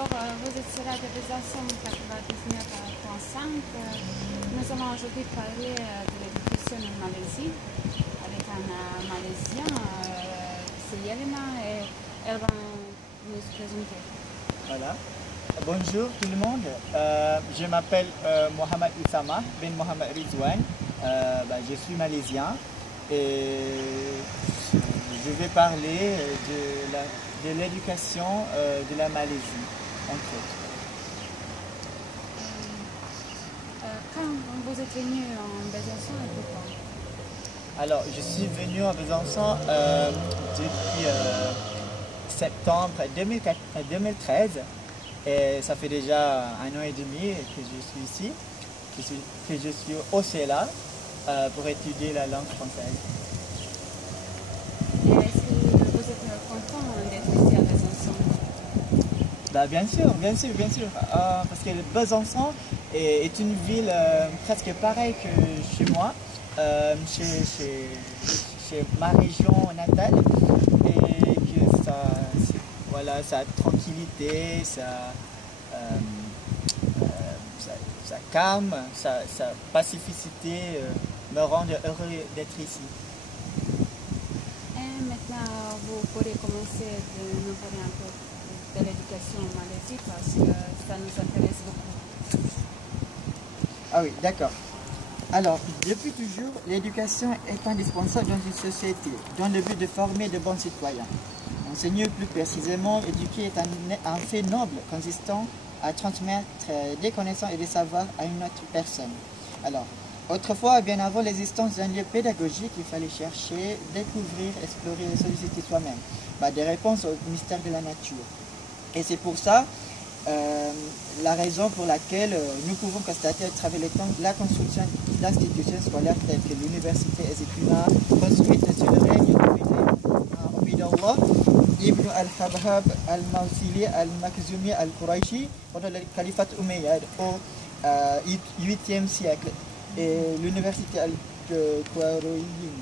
bonjour, vous êtes sur Radio Besançon 99.5. Nous allons aujourd'hui parler de l'éducation en Malaisie avec un Malaisien, c'est Yelena, et elle va nous présenter. Voilà. Bonjour tout le monde, je m'appelle Mohamed Oussama bin Mohamed Rizwan, je suis malaisien et je vais parler de l'éducation de la Malaisie, entre autres. Quand vous êtes venu en Besançon et pourquoi? Alors, je suis venu à Besançon depuis septembre 2013 et ça fait déjà 1 an et demi que je suis ici, que je suis au CELA pour étudier la langue française. Et est-ce que vous êtes content d'être ici à Besançon? Bien sûr, parce que Besançon est une ville presque pareille que chez moi, chez ma région natale, et que sa tranquillité, sa calme, sa pacificité me rendent heureux d'être ici. Et maintenant, vous pourrez commencer de nous parler un peu de l'éducation en Malaisie parce que ça nous intéresse beaucoup. Ah oui, d'accord. Alors, depuis toujours, l'éducation est indispensable dans une société, dans le but de former de bons citoyens. Enseigner plus précisément, éduquer est un fait noble consistant à transmettre des connaissances et des savoirs à une autre personne. Alors, autrefois, bien avant l'existence d'un lieu pédagogique, il fallait chercher, découvrir, explorer et solliciter soi-même des réponses au mystère de la nature. Et c'est pour ça la raison pour laquelle nous pouvons constater à travers le temps la construction d'institutions scolaires telles que l'université Ezekuna, construite sous le règne d'Allah Ibn al-Habhab al-Mawsili al-Makhzumi al-Quraishi pendant le califat Umayyad au 8e siècle, et l'université al-Qarawiyyin.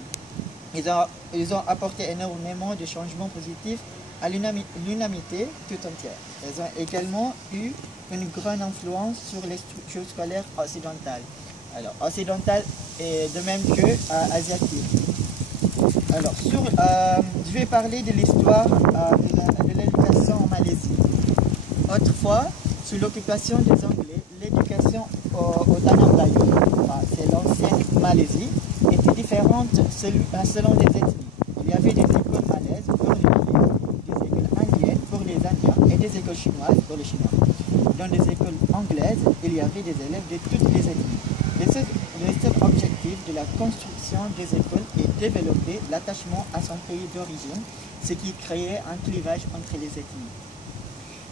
Ils ont apporté énormément de changements positifs à l'unanimité tout entière. Elles ont également eu une grande influence sur les structures scolaires occidentales. Alors, occidentales et de même que asiatiques. Alors, je vais parler de l'histoire de l'éducation en Malaisie. Autrefois, sous l'occupation des Anglais, l'éducation au Tanah Melayu, c'est l'ancienne Malaisie, était différente selon les ethnies. Il y avait des écoles malaises pour les Malaisiens, des écoles indiennes pour les Indiens et des écoles chinoises pour les Chinois. Dans les écoles anglaises, il y avait des élèves de toutes les ethnies. Le seul objectif de la construction des écoles est développer l'attachement à son pays d'origine, ce qui créait un clivage entre les ethnies.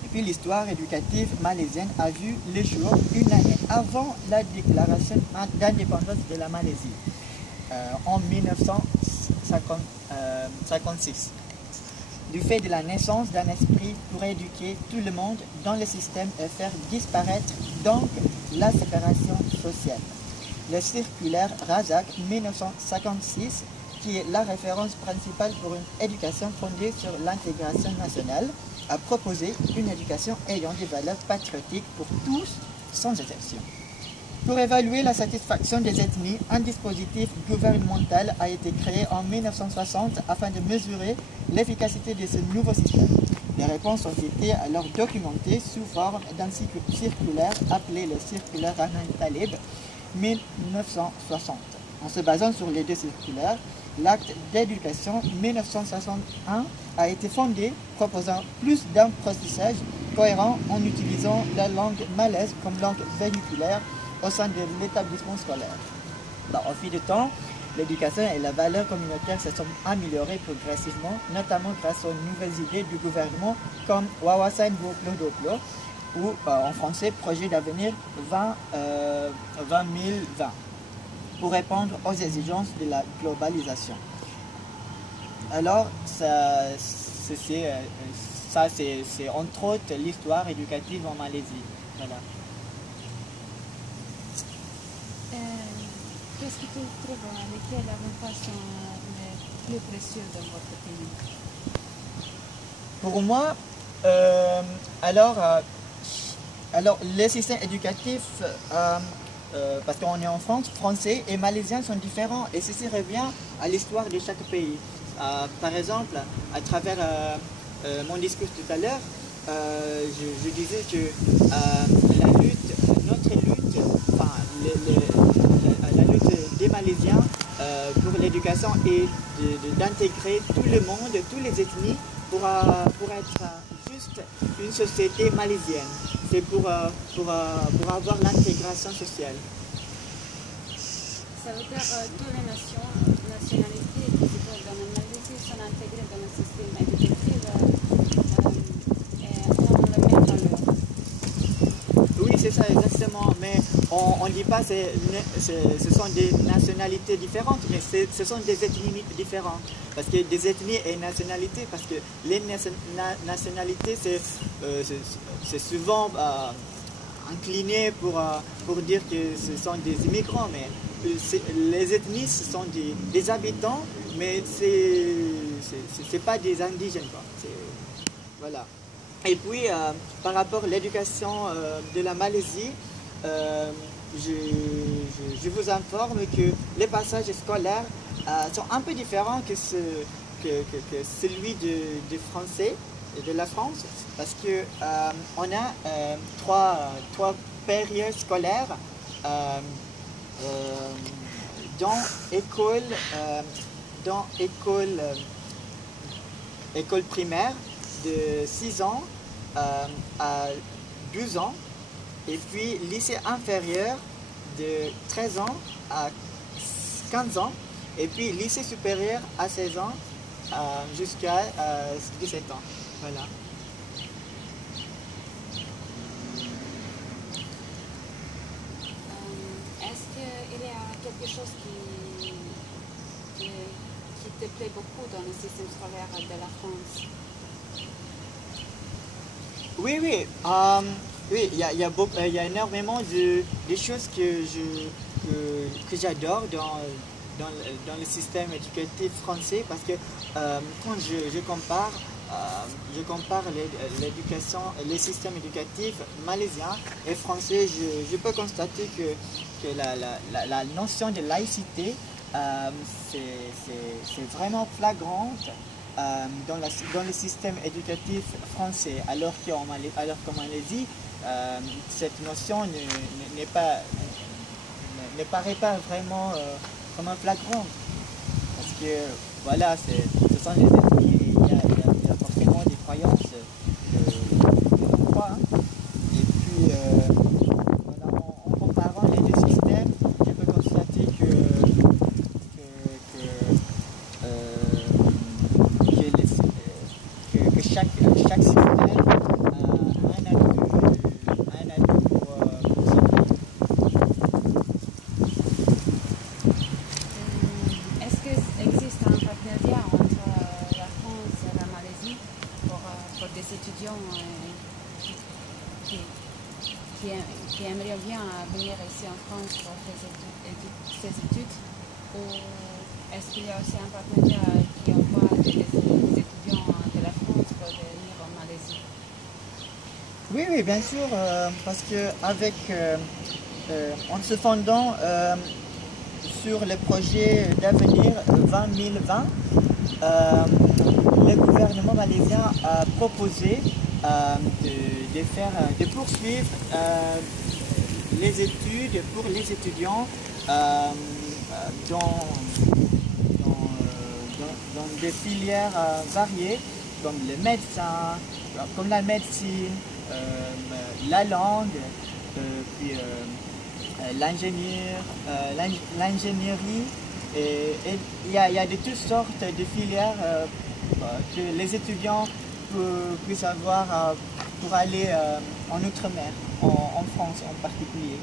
Et puis l'histoire éducative malaisienne a vu le jour une année avant la déclaration d'indépendance de la Malaisie, en 1956. Du fait de la naissance d'un esprit pour éduquer tout le monde dans le système et faire disparaître donc la séparation sociale. Le circulaire Razak 1956, qui est la référence principale pour une éducation fondée sur l'intégration nationale, a proposé une éducation ayant des valeurs patriotiques pour tous, sans exception. Pour évaluer la satisfaction des ethnies, un dispositif gouvernemental a été créé en 1960 afin de mesurer l'efficacité de ce nouveau système. Les réponses ont été alors documentées sous forme d'un circulaire appelé le circulaire Rahman Talib 1960. En se basant sur les deux circulaires, l'acte d'éducation 1961 a été fondé, proposant plus d'un processus cohérent en utilisant la langue malaise comme langue véhiculaire au sein de l'établissement scolaire. Au fil du temps, l'éducation et la valeur communautaire se sont améliorées progressivement, notamment grâce aux nouvelles idées du gouvernement comme Wawasan Doplo Doplo, ou en français Projet d'avenir 2020, pour répondre aux exigences de la globalisation. Alors, c'est entre autres l'histoire éducative en Malaisie. Voilà. Qu'est-ce que tu trouves, lesquels avantages sont les plus précieux dans votre pays? Pour moi, Alors, les systèmes éducatifs, parce qu'on est en France, français et malaisiens sont différents. Et ceci revient à l'histoire de chaque pays. Par exemple, à travers mon discours tout à l'heure, je disais que notre lutte, enfin, la lutte des Malaisiens pour l'éducation est d'intégrer tout le monde, toutes les ethnies pour être juste une société malaisienne. C'est pour avoir l'intégration sociale. Ça veut dire que toutes les nationalités qui se trouvent dans la Malaisie sont intégrées dans le système éducatif et ont la même valeur. Oui, c'est ça exactement, mais on ne dit pas que ce sont des nationalités différentes, mais ce sont des ethnies différentes. Parce que des ethnies et nationalités, parce que les nationalités, c'est souvent incliné pour dire que ce sont des immigrants, mais les ethnies, ce sont des habitants, mais c'est pas des indigènes, quoi. Voilà. Et puis, par rapport à l'éducation de la Malaisie, je vous informe que les passages scolaires sont un peu différents que celui de français et de la France, parce que on a trois périodes scolaires dans école primaire de 6 ans à 12 ans, et puis lycée inférieur de 13 ans à 15 ans, et puis lycée supérieur à 16 ans jusqu'à 17 ans. Voilà. Est-ce qu'il y a quelque chose qui te plaît beaucoup dans le système scolaire de la France? Oui, oui. Oui, il y a énormément de choses que j'adore dans le système éducatif français, parce que quand je compare l'éducation, les systèmes éducatifs malaisiens et français, je peux constater que la notion de laïcité, c'est vraiment flagrante dans le système éducatif français, alors qu'en Malaisie, cette notion ne paraît pas vraiment flagrante, parce que voilà, ce sont les ethnies, et il y a forcément des croyances de foi, hein. Et puis voilà, en comparant les deux systèmes, je peux constater que chaque système a un atout pour son pays. Est-ce qu'il existe un partenariat entre la France et la Malaisie pour des étudiants qui aimeraient bien venir ici en France pour faire ces études? Ou est-ce qu'il y a aussi un partenariat qui envoie des étudiants de la France pour venir en Malaisie? Oui, oui, bien sûr, parce que en se fondant sur le projet d'avenir 2020, le gouvernement malaisien a proposé de poursuivre les études pour les étudiants dans des filières variées, comme le médecin, comme la médecine, la langue, puis l'ingénierie. Et il y a de toutes sortes de filières que les étudiants puissent avoir pour aller en Outre-mer, en France en particulier.